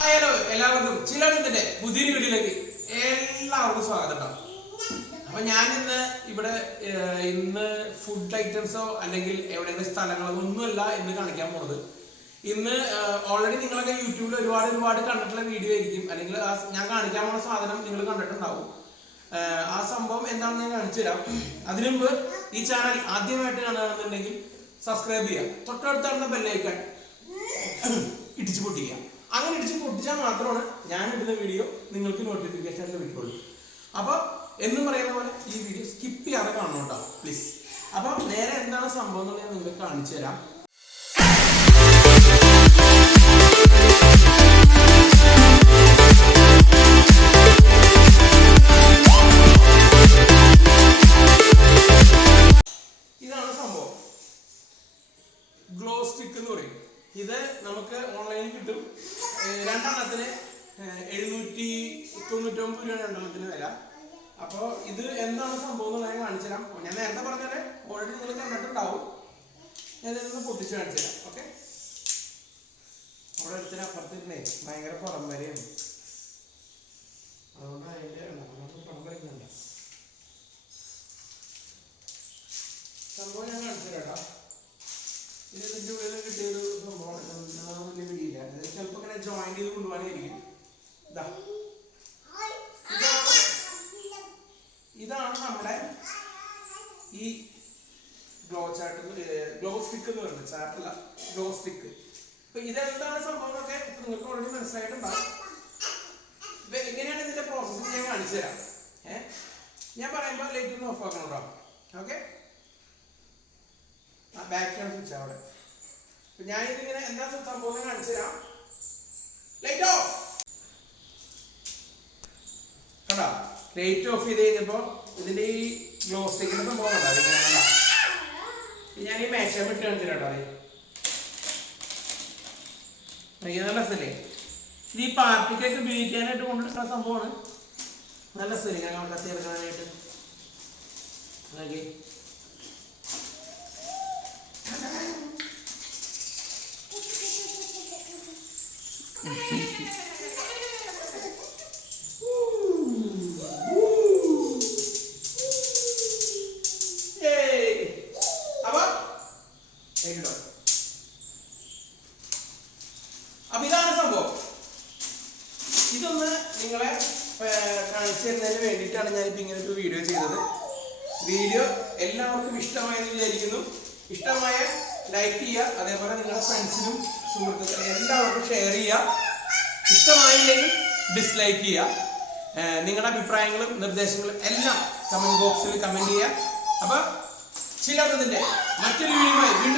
Hello എല്ലാവർക്കും ചിലതിന്റെ പുതിയൊരു വീഡിയോയിലേക്ക് എല്ലാവർക്കും സ്വാഗതം. അപ്പൊ ഞാൻ ഇന്ന് ഫുഡ് ഐറ്റംസോ അല്ലെങ്കിൽ എവിടെയെങ്കിലും സ്ഥലങ്ങളോ ഒന്നുമല്ല ഇന്ന് കാണിക്കാൻ പോണത്. ഇന്ന് ഓൾറെഡി നിങ്ങളൊക്കെ യൂട്യൂബിൽ ഒരുപാട് കണ്ടിട്ടുള്ള വീഡിയോ ആയിരിക്കും, അല്ലെങ്കിൽ ഞാൻ കാണിക്കാൻ പോണ സാധനം നിങ്ങൾ കണ്ടിട്ടുണ്ടാവും. ആ സംഭവം എന്താണെന്ന് ഞാൻ കാണിച്ചു തരാം. അതിനു മുമ്പ് ഈ ചാനൽ ആദ്യമായിട്ട് കാണുകയാണെന്നുണ്ടെങ്കിൽ സബ്സ്ക്രൈബ് ചെയ്യുക, തൊട്ടടുത്തായിരുന്ന ബെല്ലൈക്കൺ ഇടിച്ചു പൊട്ടിക്കുക. അങ്ങനെ ഇടിച്ച് പൊട്ടിച്ചാൽ മാത്രമാണ് ഞാൻ ഇടുന്ന വീഡിയോ നിങ്ങൾക്ക് നോട്ടിഫിക്കേഷൻ ലഭിക്കുള്ളൂ. അപ്പൊ എന്നും പറയുന്ന പോലെ ഈ വീഡിയോ സ്കിപ്പ് ചെയ്യാതെ കാണണം കേട്ടോ, പ്ലീസ്. അപ്പൊ നേരെ എന്താണ് സംഭവം എന്ന് ഞാൻ നിങ്ങൾക്ക് കാണിച്ചു തരാം. ഇതാണ് സംഭവം, ഗ്ലോ സ്റ്റിക്ക് എന്ന് പറയും. ഇത് നമുക്ക് ഓൺലൈനിൽ കിട്ടും. രണ്ടെണ്ണത്തിന് 799 രൂപ രണ്ടെണ്ണത്തിന് വില. അപ്പോൾ ഇത് എന്താണ് സംഭവം എന്ന് ഞാൻ കാണിച്ചു തരാം. ഞാൻ നേരത്തെ പറഞ്ഞത് ഓൾറെഡി നിങ്ങൾ കണ്ടിട്ടുണ്ടാവും. ഞാൻ ഇതൊന്ന് പൊട്ടിച്ച് കാണിച്ചു തരാം. ഓക്കെ, അവിടെ എടുത്തിന് അപ്പുറത്തിരുന്നേ ഭയങ്കര പുറം വരെയാണ്, അതുകൊണ്ട് അതിൻ്റെ പുറം വരയ്ക്കുന്നുണ്ട്. സംഭവം ഞാൻ കാണിച്ചു തരാം. ഇതിന്റെ ഉള്ളിൽ കിട്ടിയൊരു സംഭവമാണ്, വലിയ പിടിയില്ല. ചിലപ്പോൾ ഇങ്ങനെ ജോയിൻ ചെയ്ത് കൊണ്ടുപോകാനായിരിക്കും. ഇതാണ് നമ്മുടെ ഈ ഗ്ലോ സ്റ്റിക്ക് എന്ന് പറയുന്നത്. ചാർട്ടല്ല, ഗ്ലോ സ്റ്റിക്ക്. അപ്പൊ ഇതെന്താണ് സംഭവം എന്നൊക്കെ നിങ്ങൾക്ക് ഓൾറെഡി മനസ്സിലായിട്ടുണ്ടാവും. എങ്ങനെയാണ് ഇതിന്റെ പ്രോസസ്സിംഗ് ഞാൻ കാണിച്ചു തരാം. ഞാൻ പറയുമ്പോൾ ലൈറ്റ് ഒന്ന് ഓഫ് ആക്കണം കേട്ടോ. ഓക്കെ, ബാക്കിയാണ് സ്വിച്ച് അവിടെ. ഞാൻ ഇതിങ്ങനെ എന്താ സംഭവം കാണിച്ചു തരാം. ലൈറ്റ് ഓഫ് കണ്ടോ? ലൈറ്റ് ഓഫ് ചെയ്ത് കഴിഞ്ഞപ്പോ ഇതിന്റെ ഈ ഗ്ലോ സ്റ്റിക്കിന്റെ സംഭവം കണ്ടോ? അതിങ്ങനെ കണ്ടോ? ഞാൻ ഈ മേശ വിട്ട് കാണിച്ചു കേട്ടോ. നല്ല രസല്ലേ ഇത്? ഈ പാർട്ടിക്കൊക്കെ ഉപയോഗിക്കാനായിട്ട് കൊണ്ടുവരുന്ന സംഭവമാണ്. നല്ല രസല്ലേ ഞങ്ങൾ കത്തിയെടുക്കാനായിട്ട്. ഓക്കെ, അപ്പൊ ഇതാണ് സംഭവം. ഇതൊന്ന് നിങ്ങളെ കാണിച്ചു തരുന്നതിന് വേണ്ടിയിട്ടാണ് ഞാനിപ്പോ ഇങ്ങനെ ഒരു വീഡിയോ ചെയ്തത്. വീഡിയോ എല്ലാവർക്കും ഇഷ്ടമായെന്ന് വിചാരിക്കുന്നു. ഇഷ്ടമായ ലൈക്ക് ചെയ്യുക, അതേപോലെ നിങ്ങളുടെ ഫ്രണ്ട്സിനും സുഹൃത്തുക്കളും എല്ലാവർക്കും ഷെയർ ചെയ്യുക. ഇഷ്ടമായില്ലെങ്കിൽ ഡിസ്ലൈക്ക് ചെയ്യുക. നിങ്ങളുടെ അഭിപ്രായങ്ങളും നിർദ്ദേശങ്ങളും എല്ലാം കമന്റ് ബോക്സിൽ കമന്റ് ചെയ്യുക. അപ്പൊ ചിലതിന്റെ മറ്റൊരു വീഡിയോയുമായി വീണ്ടും